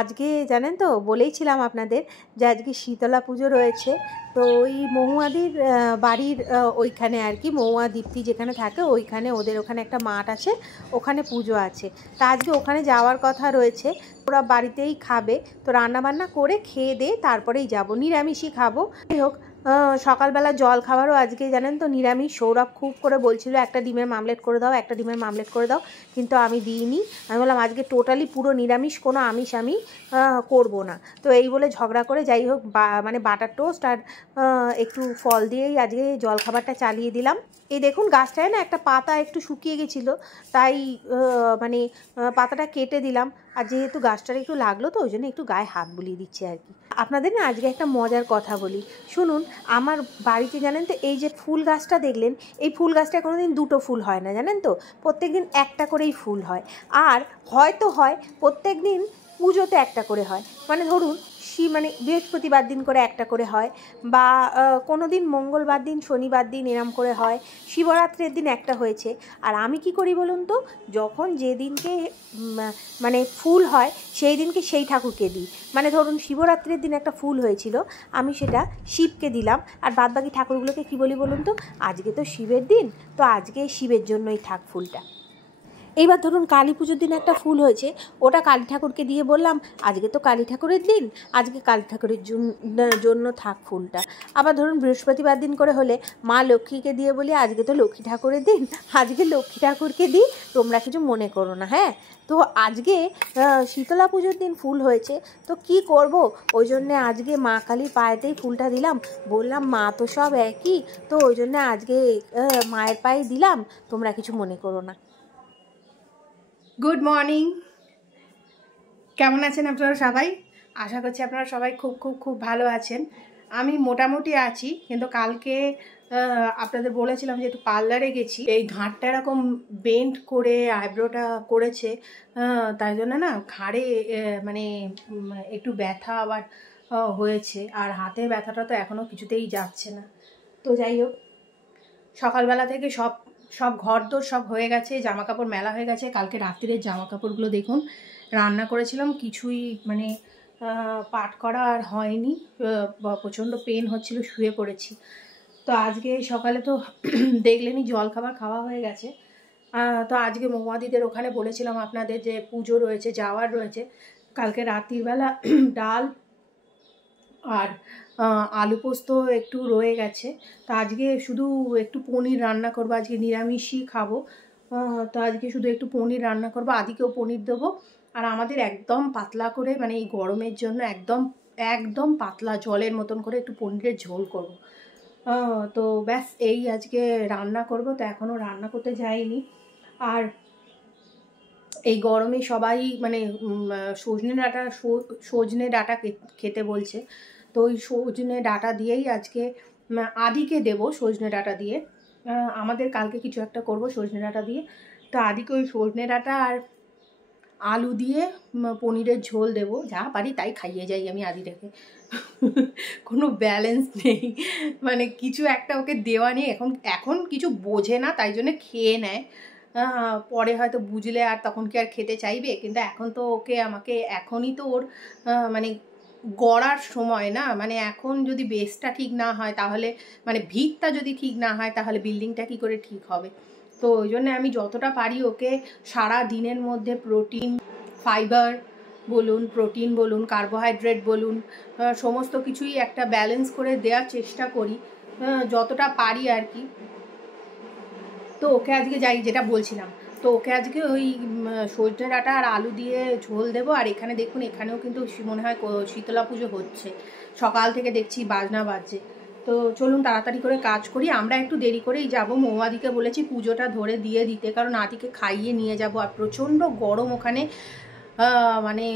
আজকে জানেন তো বলেইছিলাম আপনাদের যে আজকে শীতলা পুজো রয়েছে। তো ওই মহুয়াদির বাড়ির ওইখানে আর কি, মহুয়া দীপ্তি যেখানে থাকে ওইখানে ওদের ওখানে একটা মাঠ আছে, ওখানে পুজো আছে। তা আজকে ওখানে যাওয়ার কথা রয়েছে। ওরা বাড়িতেই খাবে, তো রান্নাবান্না করে খেয়ে দিয়ে তারপরেই যাব, নিরামিষই খাবো। যাই হোক, সকালবেলা জল খাবারও আজকে জানেন তো নিরামিষ। সৌরভ খুব করে বলছিল একটা ডিমের মামলেট করে দাও, একটা ডিমের মামলেট করে দাও, কিন্তু আমি দিইনি। আমি বললাম আজকে টোটালি পুরো নিরামিষ, কোনো আমিষ আমি করব না। তো এই বলে ঝগড়া করে যাই হোক মানে বাটার টোস্ট আর একটু ফল দিয়েই আজকে জলখাবারটা চালিয়ে দিলাম। এই দেখুন গাছটায় না একটা পাতা একটু শুকিয়ে গেছিলো, তাই মানে পাতাটা কেটে দিলাম। আর যেহেতু গাছটার একটু লাগলো তো ওই জন্য একটু গায়ে হাত বুলিয়ে দিচ্ছি আর কি। আপনাদের না আজকে একটা মজার কথা বলি শুনুন। আমার বাড়িতে জানেন তো এই যে ফুল গাছটা দেখলেন, এই ফুল গাছটা কোনো দিন দুটো ফুল হয় না জানেন তো, প্রত্যেক দিন একটা করেই ফুল হয়। আর হয়তো হয় প্রত্যেক দিন পুজোতে একটা করে হয়, মানে ধরুন মানে বৃহস্পতিবার দিন করে একটা করে হয়, বা কোনো দিন মঙ্গলবার দিন, শনিবার দিন এরম করে হয়, শিবরাত্রির দিন একটা হয়েছে। আর আমি কি করি বলুন তো, যখন যেদিনকে মানে ফুল হয় সেই দিনকে সেই ঠাকুরকে দিই। মানে ধরুন শিবরাত্রির দিন একটা ফুল হয়েছিল, আমি সেটা শিবকে দিলাম। আর বাদবাকি ঠাকুরগুলোকে কি বলি বলুন তো, আজকে তো শিবের দিন, তো আজকে শিবের জন্যই থাক ফুলটা। এইবার ধরুন কালী পুজোর দিন একটা ফুল হয়েছে, ওটা কালী ঠাকুরকে দিয়ে বললাম আজকে তো কালী ঠাকুরের দিন, আজকে কালী ঠাকুরের জন্য থাক ফুলটা। আবার ধরুন বৃহস্পতিবার দিন করে হলে মা লক্ষ্মীকে দিয়ে বলি আজকে তো লক্ষ্মী ঠাকুরের দিন, আজকে লক্ষ্মী ঠাকুরকে দিই, তোমরা কিছু মনে করো না। হ্যাঁ, তো আজকে শীতলা পুজোর দিন ফুল হয়েছে, তো কি করব, ওই জন্যে আজকে মা কালীর পায়েতেই ফুলটা দিলাম। বললাম মা তো সব একই, তো ওই জন্যে আজকে মায়ের পায়ে দিলাম, তোমরা কিছু মনে করো না। গুড মর্নিং, কেমন আছেন আপনারা সবাই? আশা করছি আপনারা সবাই খুব খুব খুব ভালো আছেন। আমি মোটামুটি আছি, কিন্তু কালকে আপনাদের বলেছিলাম যে একটু পার্লারে গেছি। এই ঘাড়টা এরকম বেন্ড করে আইব্রোটা করেছে, তাই জন্য না ঘাড়ে মানে একটু ব্যথা আবার হয়েছে। আর হাতের ব্যথাটা তো এখনও কিছুতেই যাচ্ছে না। তো যাই হোক, সকালবেলা থেকে সব সব ঘরদোর সব হয়ে গেছে, জামা কাপড় মেলা হয়ে গেছে। কালকে রাত্রিরের জামা কাপড়গুলো দেখুন, রান্না করেছিলাম, কিছুই মানে পাট করা আর হয়নি, প্রচণ্ড পেন হচ্ছিল, শুয়ে পড়েছি। তো আজকে সকালে তো দেখলেনই জলখাবার খাওয়া হয়ে গেছে। তো আজকে মহুয়াদিদের ওখানে বলেছিলাম আপনাদের যে পুজো রয়েছে, যাওয়ার রয়েছে। কালকে রাত্রিবেলা ডাল আর আলু পোস্ত একটু রয়ে গেছে, তো আজকে শুধু একটু পনির রান্না করবো। আজকে নিরামিষই খাবো, তো আজকে শুধু একটু পনির রান্না করবো, আদিকেও পনির দেবো। আর আমাদের একদম পাতলা করে, মানে এই গরমের জন্য একদম একদম পাতলা জলের মতন করে একটু পনিরের ঝোল করবো। তো ব্যাস এই আজকে রান্না করব। তো এখনও রান্না করতে যাইনি। আর এই গরমে সবাই মানে সজনে ডাঁটা খেতে বলছে, তো ওই সজনে ডাঁটা দিয়েই আজকে আদিকে দেবো, সজনে ডাঁটা দিয়ে। আমাদের কালকে কিছু একটা করব সজনে ডাঁটা দিয়ে, তো আদিকে ওই সজনে ডাঁটা আর আলু দিয়ে পনিরের ঝোল দেবো। যা পারি তাই খাইয়ে যাই আমি আদিটাকে, কোনো ব্যালেন্স নেই, মানে কিছু একটা ওকে দেওয়া নেই। এখন কিছু বোঝে না, তাই জন্য খেয়ে নেয়। পরে হয়তো বুঝলে আর তখন কি আর খেতে চাইবে, কিন্তু এখন তো ওকে আমাকে এখনই তো ওর মানে গড়ার সময় না। মানে এখন যদি বেসটা ঠিক না হয় তাহলে, মানে ভিতটা যদি ঠিক না হয় তাহলে বিল্ডিংটা কি করে ঠিক হবে। তো ওই জন্য আমি যতটা পারি ওকে সারা দিনের মধ্যে প্রোটিন, ফাইবার বলুন, প্রোটিন বলুন, কার্বোহাইড্রেট বলুন, সমস্ত কিছুই একটা ব্যালেন্স করে দেওয়ার চেষ্টা করি যতটা পারি আর কি। তো ওকে আজকে যাই যেটা বলছিলাম, তো ওকে আজকে ওই সজনে ডাঁটা আর আলু দিয়ে ঝোল দেবো। আর এখানে দেখুন, এখানেও কিন্তু মনে হয় শীতলা পুজো হচ্ছে, সকাল থেকে দেখছি বাজনা বাজছে। তো চলুন তাড়াতাড়ি করে কাজ করি। আমরা একটু দেরি করেই যাবো, মৌয়াদিকে বলেছি পুজোটা ধরে দিয়ে দিতে, কারণ আদিকে খাইয়ে নিয়ে যাব। আর প্রচণ্ড গরম ওখানে, মানে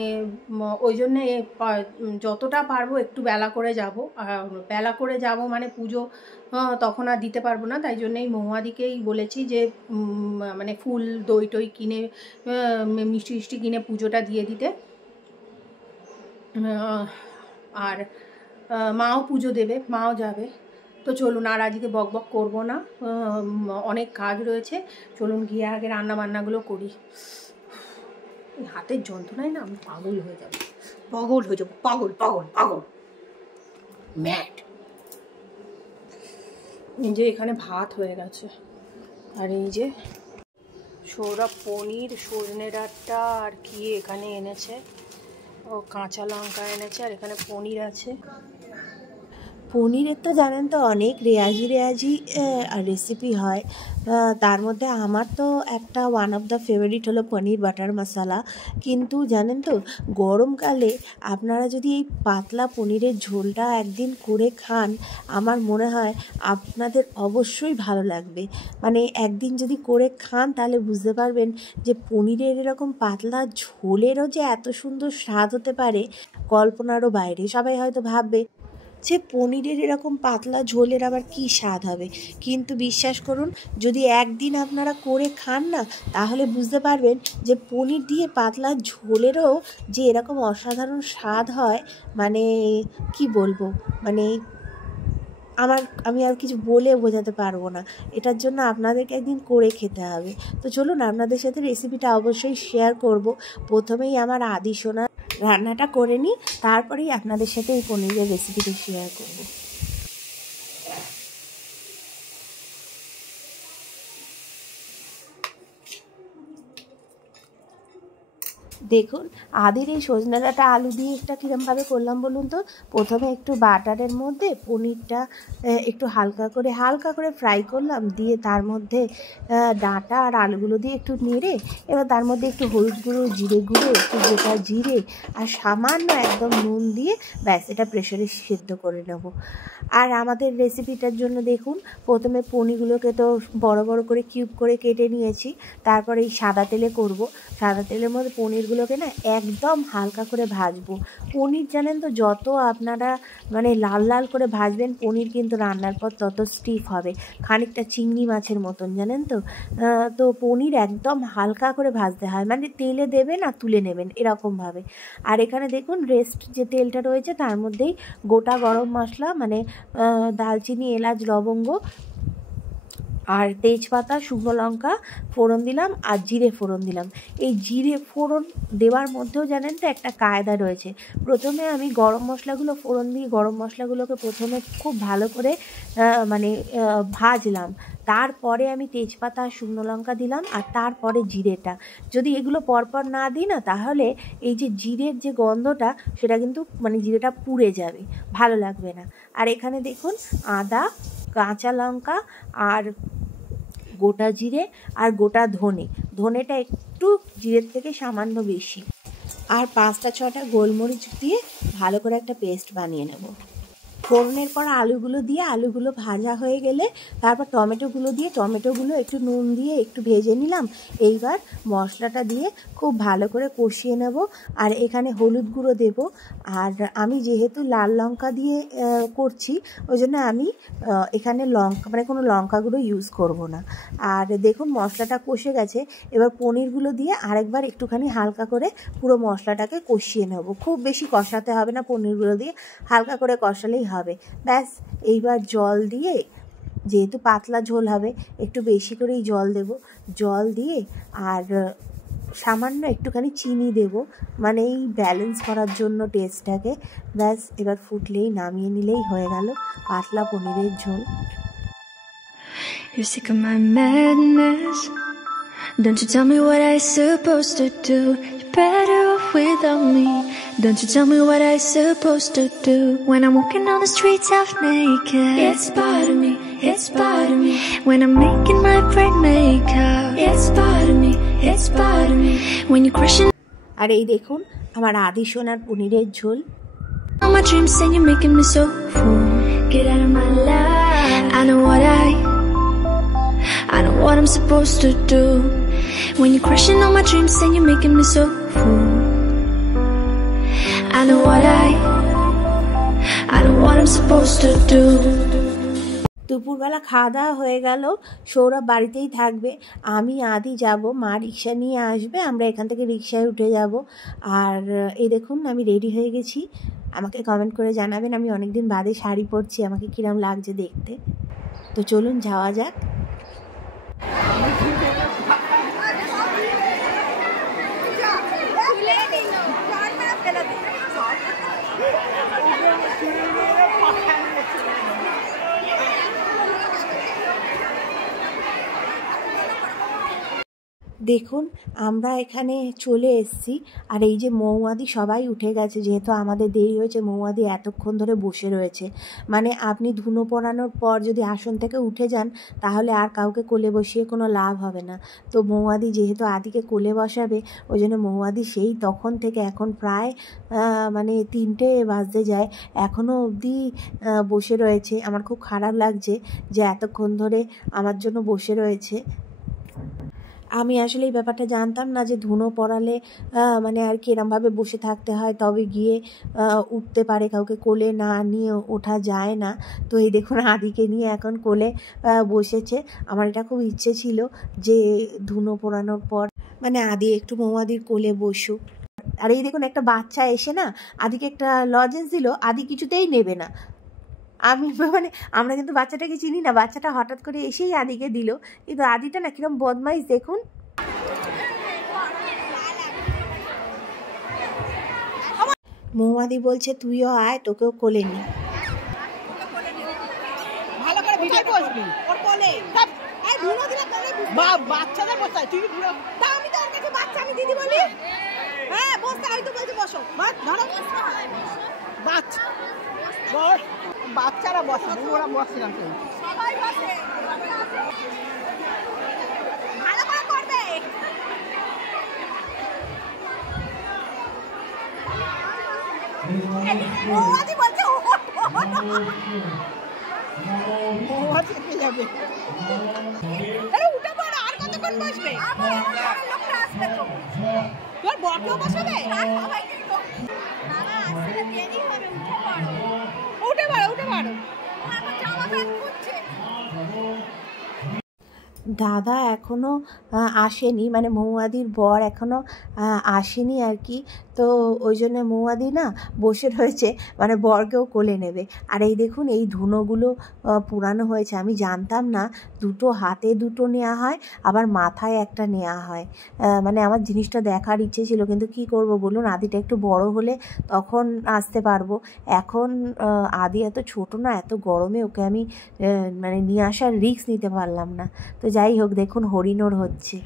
ওই জন্যে যতটা পারবো একটু বেলা করে যাব। বেলা করে যাব মানে পুজো তখন আর দিতে পারবো না, তাই জন্যই মহুয়াদিকেই বলেছি যে মানে ফুল দই টই কিনে, মিষ্টি মিষ্টি কিনে পুজোটা দিয়ে দিতে। আর মাও পুজো দেবে, মাও যাবে। তো চলুন আর আজকে বক বক করবো না, অনেক কাজ রয়েছে। চলুন গিয়ে আগে রান্না বান্নাগুলো করি। হাতের যন্ত্রণায় না আমি পাগল হয়ে যাবো। পাগল হয়ে যাবো, পাগল পাগল পাগল ম্যাড। এই যে এখানে ভাত হয়ে গেছে, আর এই যে সৌরভ পনির, সজনে ডাঁটা আর কি এখানে এনেছে, ও কাঁচা লঙ্কা এনেছে, আর এখানে পনির আছে। পনিরের তো জানেন তো অনেক রেয়াজি রেসিপি হয়, তার মধ্যে আমার তো একটা ওয়ান অফ দ্য ফেভারিট হলো পনির বাটার মশলা। কিন্তু জানেন তো গরমকালে আপনারা যদি এই পাতলা পনিরের ঝোলটা একদিন করে খান, আমার মনে হয় আপনাদের অবশ্যই ভালো লাগবে। মানে একদিন যদি করে খান তাহলে বুঝতে পারবেন যে পনিরের এরকম পাতলা ঝোলেরও যে এত সুন্দর স্বাদ হতে পারে কল্পনারও বাইরে। সবাই হয়তো ভাববে যে পনিরের এরকম পাতলা ঝোলের আবার কী স্বাদ হবে, কিন্তু বিশ্বাস করুন যদি একদিন আপনারা করে খান না তাহলে বুঝতে পারবেন যে পনির দিয়ে পাতলা ঝোলেরও যে এরকম অসাধারণ স্বাদ হয়। মানে কি বলবো, মানে আমি আর কিছু বলে বোঝাতে পারবো না। এটার জন্য আপনাদেরকে একদিন করে খেতে হবে। তো চলুন আপনাদের সাথে রেসিপিটা অবশ্যই শেয়ার করব। প্রথমেই আমার আদি সোনা রান্নাটা করে নিই, তারপরেই আপনাদের সাথে এই পনিরের রেসিপিটা শেয়ার করব। দেখুন আদির এই সজনে ডাঁটা আলু দিয়ে একটা কীরমভাবে করলাম বলুন তো। প্রথমে একটু বাটারের মধ্যে পনিরটা একটু হালকা করে ফ্রাই করলাম, দিয়ে তার মধ্যে ডাঁটা আর আলুগুলো দিয়ে একটু নেড়ে এবার তার মধ্যে একটু হলুদ গুঁড়ো, জিরে গুঁড়ো, একটু গোটা জিরে আর সামান্য একদম নুন দিয়ে ব্যাস এটা প্রেশারে সেদ্ধ করে নেব। আর আমাদের রেসিপিটার জন্য দেখুন প্রথমে পনিরগুলোকে তো বড় বড় করে কিউব করে কেটে নিয়েছি, তারপরে এই সাদা তেলে করব। সাদা তেলের মধ্যে পনিরগুলোকে না একদম হালকা করে ভাজবো। পনির জানেন তো যত আপনারা মানে লাল লাল করে ভাজবেন পনির কিন্তু রান্নার পর তত স্টিফ হবে, খানিকটা চিংড়ি মাছের মতন জানেন তো। তো পনির একদম হালকা করে ভাজতে হয়, মানে তেলে দেবেন আর তুলে নেবেন এরকমভাবে। আর এখানে দেখুন রেস্ট যে তেলটা রয়েছে তার মধ্যেই গোটা গরম মশলা মানে দালচিনি, এলাচ, লবঙ্গ আর তেজপাতা, শুকনো লঙ্কা ফোড়ন দিলাম আর জিরে ফোড়ন দিলাম। এই জিরে ফোড়ন দেওয়ার মধ্যেও জানেন তো একটা কায়দা রয়েছে। প্রথমে আমি গরম মশলাগুলো ফোড়ন দিয়ে গরম মশলাগুলোকে প্রথমে খুব ভালো করে মানে ভাজলাম, তারপরে আমি তেজপাতা আর শুকনো লঙ্কা দিলাম আর তারপরে জিরেটা। যদি এগুলো পরপর না দিই না তাহলে এই যে জিরের যে গন্ধটা সেটা কিন্তু মানে জিরেটা পুড়ে যাবে, ভালো লাগবে না। আর এখানে দেখুন আদা, কাঁচা লঙ্কা আর গোটা জিরে আর গোটা ধনেটা একটু জিরের থেকে সামান্য বেশি, আর 5-6টা গোলমরিচ দিয়ে ভালো করে একটা পেস্ট বানিয়ে নেব। ফোড়নের পর আলুগুলো ভাজা হয়ে গেলে তারপর টমেটোগুলো একটু নুন দিয়ে একটু ভেজে নিলাম। এইবার মশলাটা দিয়ে খুব ভালো করে কষিয়ে নেব। আর এখানে হলুদ গুঁড়ো দেব, আর আমি যেহেতু লাল লঙ্কা দিয়ে করছি ওই জন্য আমি এখানে লঙ্কা মানে কোনো লঙ্কা গুঁড়ো ইউজ করব না। আর দেখুন মশলাটা কষে গেছে, এবার পনিরগুলো দিয়ে আরেকবার একটুখানি হালকা করে পুরো মশলাটাকে কষিয়ে নেব। খুব বেশি কষাতে হবে না, পনিরগুলো দিয়ে হালকা করে কষালেই হবে ব্যাস। এইবার জল দিয়ে, যেহেতু পাতলা ঝোল হবে একটু বেশি করেই জল দিয়ে আর সামান্য একটুখানি চিনি দেব, মানে এই ব্যালেন্স করার জন্য টেস্টটাকে। ব্যাস এবার ফুটলেই নামিয়ে নিলেই হয়ে গেল পাতলা পনিরের ঝোল। You're sick of my madness. Don't you tell me what I supposed to do. You're better off without me. Don't you tell me what I supposed to do. When I'm walking on the streets half naked, it's part of me, it's part of me. When I'm making my bright makeup, it's part of me, it's part of me. When you're crushing. আর এই দেখুন আমার আদি সোনার পনিরের ঝোল। All my dreams and you're making me so full. Get out of my life. I know what I'm supposed to do. When you're crushing all my dreams and you're making me so full. I know what I'm supposed to do. দুপুরবেলা খাওয়া দাওয়া হয়ে গেল, সৌরভ বাড়িতেই থাকবে, আমি আদি যাব, মা রিক্সা নিয়ে আসবে, আমরা এখান থেকে রিক্সায় উঠে যাব। আর এই দেখুন আমি রেডি হয়ে গেছি। আমাকে কমেন্ট করে জানাবেন, আমি অনেকদিন বাদে শাড়ি পরছি, আমাকে কিরম লাগছে দেখতে। তো চলুন যাওয়া যাক। দেখুন আমরা এখানে চলে এসেছি, আর এই যে মৌমাদি সবাই উঠে গেছে, যেহেতু আমাদের দেরি হয়েছে। মৌমাদি এতক্ষণ ধরে বসে রয়েছে, মানে আপনি ধুনো পড়ানোর পর যদি আসন থেকে উঠে যান তাহলে আর কাউকে কোলে বসিয়ে কোনো লাভ হবে না। তো মৌমাদি যেহেতু আদিকে কোলে বসাবে, ওই জন্য মৌমাদি সেই তখন থেকে এখন প্রায় মানে 3টে বাজতে যায়, এখনও অবধি বসে রয়েছে। আমার খুব খারাপ লাগছে যে এতক্ষণ ধরে আমার জন্য বসে রয়েছে। আমি আসলে এই ব্যাপারটা জানতাম না যে ধুনো পড়ালে মানে আর কি এরমভাবে বসে থাকতে হয়, তবে গিয়ে উঠতে পারে, কাউকে কোলে না নিয়ে ওঠা যায় না। তো এই দেখুন আদিকে নিয়ে এখন কোলে বসেছে। আমার এটা খুব ইচ্ছে ছিল যে ধুনো পড়ানোর পর মানে আদি একটু মৌমাদির কোলে বসুক। আর এই দেখুন একটা বাচ্চা এসে না আদিকে একটা লজেন্স দিল, আদি কিছুতেই নেবে না। আমি মানে আমরা কিন্তু বাচ্চাটাকে চিনি না, বাচ্চাটা হঠাৎ করে এসেই আদিকে দিল, কিন্তু আদিটা না কিরম বদমাইশ দেখুন। মৌমাদি বলছে তুইও আয়, তোকেও কোলে নি। ভালো করে ভিডিও বসবি ওর কোলে, এই ধুনো দিলে কোলে বাচ্চাদের বসাই তুই ধুনো। তা আমি তো ওর কাছে বাচ্চা আমি দিদি বলি, হ্যাঁ বসতে আমি তো বলছি বসো, বাস ধরো বাচ্চা বস, বাচ্চারা বসে ওরা বসে না, সবাই বসে ভালো করে করবে। মৌমাদি বলছে মৌমাদি কে যাবে, আরে উঠে পড়ো, আর কতক্ষণ বসবে, লোকটা আসবে তো, তোর বরকেও বসাবে, সবাইকে তো বাবা আসলে দেরি হবে, উঠে পড়ো উঠে পড়ো, আমার জামা প্যান্ট খুঁজছে। দাদা এখনও আসেনি, মানে মৌমাদির বর এখনও আসেনি আর কি। তো ওই জন্য মৌমাদি না বসে রয়েছে, মানে বরকেও কোলে নেবে। আর এই দেখুন এই ধুনোগুলো পুরানো হয়েছে, আমি জানতাম না দুটো হাতে দুটো নেওয়া হয়, আবার মাথায় একটা নেওয়া হয়। মানে আমার জিনিসটা দেখার ইচ্ছে ছিল, কিন্তু কি করব বলুন, আদিটা একটু বড় হলে তখন আসতে পারবো। এখন আদি এত ছোট না, এত গরমে ওকে আমি মানে নিয়ে আসার রিস্ক নিতে পারলাম না। তো যাই হোক দেখুন হরিণোর হচ্ছে।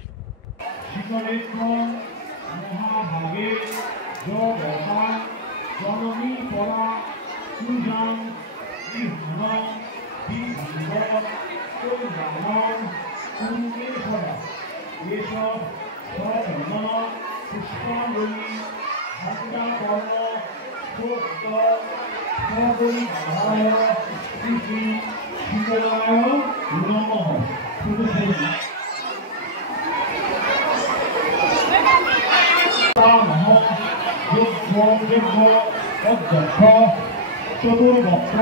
চতুর্ভক্ত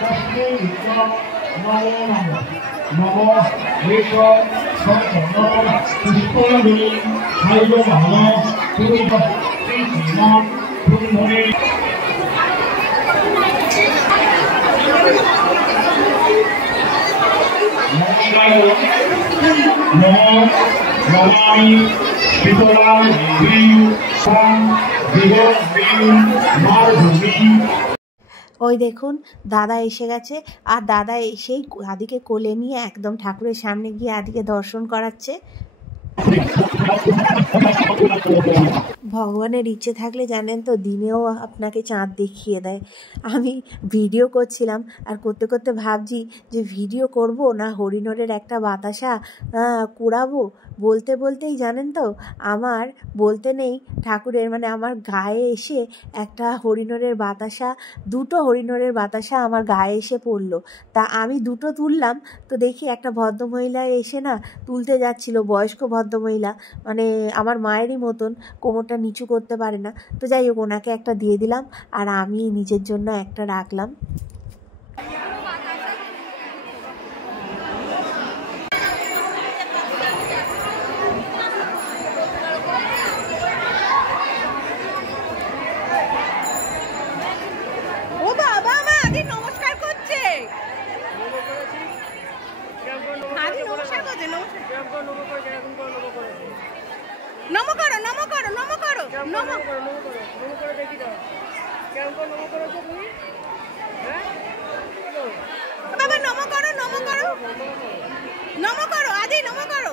কষ্টে নম এষ পুষ্পাঞ্জলি শৈব ভাব পুরীধরে নমামি শীতলা ওই দেখুন দাদা এসে গেছে, আর দাদা এসেই আদিকে কোলে নিয়ে একদম ঠাকুরের সামনে গিয়ে আদিকে দর্শন করাচ্ছে। ভগবানের ইচ্ছে থাকলে জানেন তো দিনেও আপনাকে চাঁদ দেখিয়ে দেয়। আমি ভিডিও করছিলাম, আর করতে করতে ভাবছি যে ভিডিও করব না হরিণরের একটা বাতাসা কুড়াবো। বলতে বলতেই জানেন তো আমার বলতে নেই ঠাকুরের, মানে আমার গায়ে এসে একটা হরিণরের বাতাসা, দুটো হরিণরের বাতাসা আমার গায়ে এসে পড়লো। তা আমি দুটো তুললাম, তো দেখি একটা ভদ্রমহিলা এসে না তুলতে যাচ্ছিল, বয়স্ক ভদ্রমহিলা, মানে আমার মায়েরই মতন, কোমরটা নিচু করতে পারে না। তো যাই হোক ওনাকে একটা দিয়ে দিলাম, আর আমি নিজের জন্য একটা রাখলাম। নম করো নম করো নম করো নম করো দেখি দাও বাবা নমো করো, নমো করো, নমো করো, আদি নমো করো।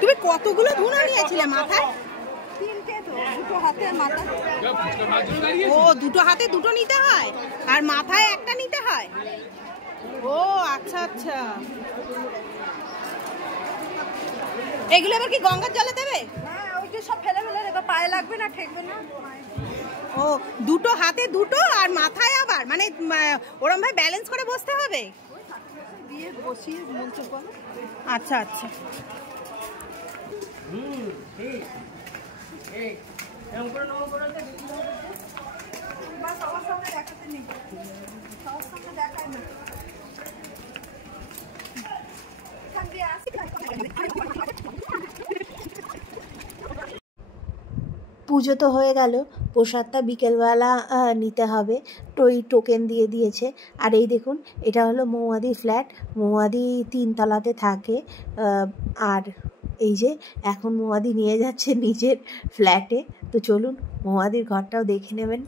তুমি কতগুলো ধুনো নিয়েছিলে মাথায়? ও দুটো হাতে দুটো নিতে হয় আর মাথায় একটা নিতে হয়। ও আচ্ছা আচ্ছা, এগুলো এবার কি গঙ্গার জলে দেবে? সব ফেলে ফেলে দেবে, পায়ে লাগবে না, ঠেকবে না। ও দুটো হাতে দুটো আর মাথায় আবার মানে ওরম ভাবে ব্যালেন্স করে বসতে হবে। দিয়ে বসিয়ে মন্ত্র বলো। আচ্ছা আচ্ছা, সবার সামনে দেখাতে নেই, সবার সামনে দেখায় না। পুজো তো হয়ে গেল, প্রসাদটা বিকেলবেলা নিতে হবে, তো এই টোকেন দিয়ে দিয়েছে। আর এই দেখুন, এটা হলো মৌয়াদি ফ্ল্যাট, মৌয়াদি 3 তলাতে থাকে। আর এই যে এখন মৌয়াদি নিয়ে যাচ্ছে নিজের ফ্ল্যাটে। তো চলুন মৌয়াদির ঘরটাও দেখে নেবেন।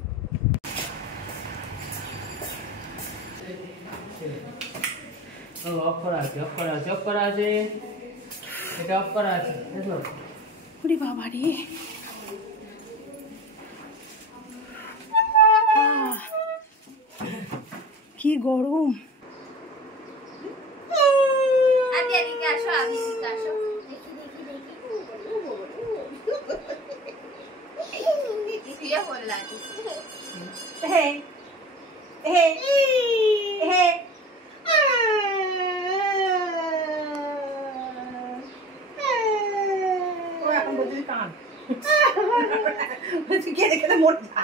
ওরে বাবা রে, কি গরম। এখন বলছি কান কেঁদে কেঁদে মরে যা।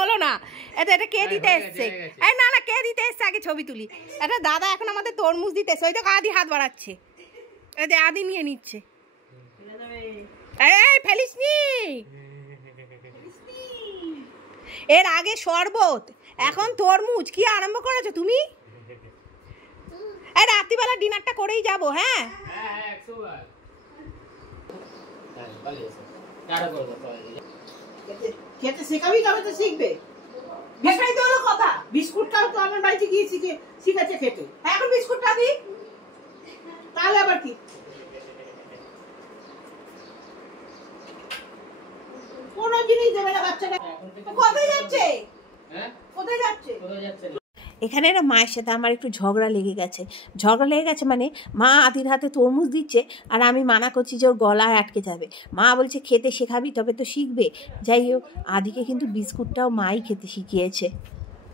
হলো না, এটা এটা কে দিতে এসছে? এই না না, কে দিতে এসছে আগে ছবি তুলি। এটা দাদা এখন আমাদের তরমুজ দিতে এসছে, ওই তো আদি হাত বাড়াচ্ছে, এই যে আদি নিয়ে নিচ্ছে। এই ফেলিসনি, এর আগে শরবত, এখন তরমুজ, কি আরম্ভ করেছো তুমি? এই রাত্রিবেলা ডিনারটা করেই যাবো। হ্যাঁ খেতে শেখাবি, তবে তো শিখবে। সেটাই তো হলো কথা। বিস্কুটটাও তো আমার বাড়িতে গিয়ে শিখেছে খেতে। এখন বিস্কুটটা দিই, তাহলে আবার কি? কোন জিনিস দেবে না বাচ্চাটা। কোথায় যাচ্ছে? কোথায় যাচ্ছে? এখানে না মায়ের সাথে আমার একটু ঝগড়া লেগে গেছে মানে মা আদির হাতে তরমুজ দিচ্ছে আর আমি মানা করছি যে ওর গলায় আটকে যাবে। মা বলছে খেতে শেখাবি তবে তো শিখবে। যাই হোক, আদিকে কিন্তু বিস্কুটটাও মাই খেতে শিখিয়েছে।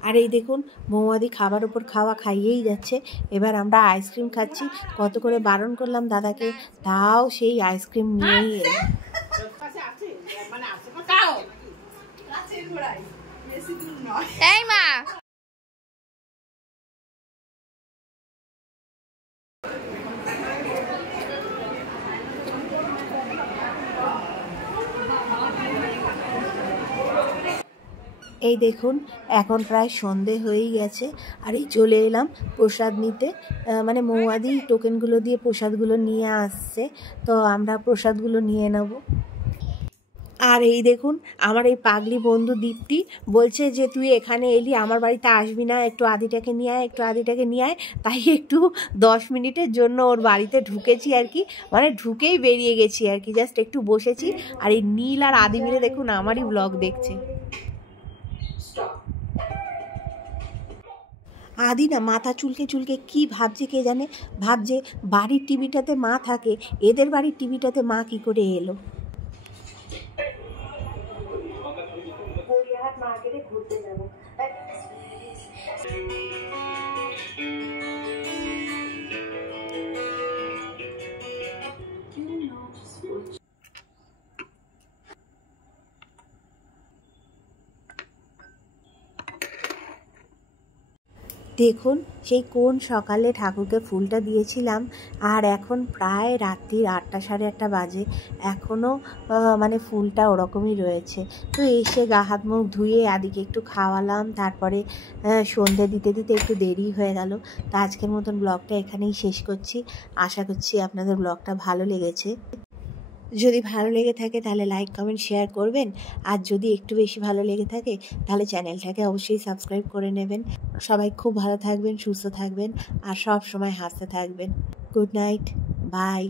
আর এই দেখুন, মৌয়াদি খাবার উপর খাওয়া খাইয়েই যাচ্ছে। এবার আমরা আইসক্রিম খাচ্ছি, কত করে বারণ করলাম দাদাকে, তাও সেই আইসক্রিম নিয়েই এলো। এই মা, এই দেখুন, এখন প্রায় সন্ধে হয়েই গেছে আর এই চলে এলাম প্রসাদ নিতে। মানে মৌয়াদি টোকেনগুলো দিয়ে প্রসাদগুলো নিয়ে আসছে, তো আমরা প্রসাদগুলো নিয়ে নেব। আর এই দেখুন, আমার এই পাগলি বন্ধু দীপ্তি বলছে যে তুই এখানে এলি, আমার বাড়িতে আসবি না, একটু আদিটাকে নিয়ে আয়, একটু আদিটাকে নিয়ে আয়। তাই একটু 10 মিনিটের জন্য ওর বাড়িতে ঢুকেছি আর কি, মানে ঢুকেই বেরিয়ে গেছি আর কি, জাস্ট একটু বসেছি। আর এই নীল আর আদি মিলে দেখুন আমারই ব্লগ দেখছে। আদি না মাথা চুলকে চুলকে কি ভাবছে কে জানে, ভাবছে বাড়ির টিভিটাতে মা থাকে, এদের বাড়ির টিভিটাতে মা কি করে এলো। গড়িয়াহাট মার্কেটে ঘুরতে যাবো। দেখুন সেই কোন সকালে ঠাকুরকে ফুলটা দিয়েছিলাম, আর এখন প্রায় রাত্রি 8টা সাড়ে 8টা বাজে, এখনও মানে ফুলটা ওরকমই রয়েছে। তো এসে গা হাত মুখ ধুয়ে আদিকে একটু খাওয়ালাম, তারপরে সন্ধে দিতে দিতে একটু দেরি হয়ে গেল। তো আজকের মতন ব্লগটা এখানেই শেষ করছি। আশা করছি আপনাদের ব্লগটা ভালো লেগেছে। যদি ভালো লেগে থাকে তাহলে লাইক কমেন্ট শেয়ার করবেন, আর যদি একটু বেশি ভালো লেগে থাকে তাহলে চ্যানেলটাকে অবশ্যই সাবস্ক্রাইব করে নেবেন। সবাই খুব ভালো থাকবেন, সুস্থ থাকবেন, আর সব সময় হাসতে থাকবেন। Good night, by.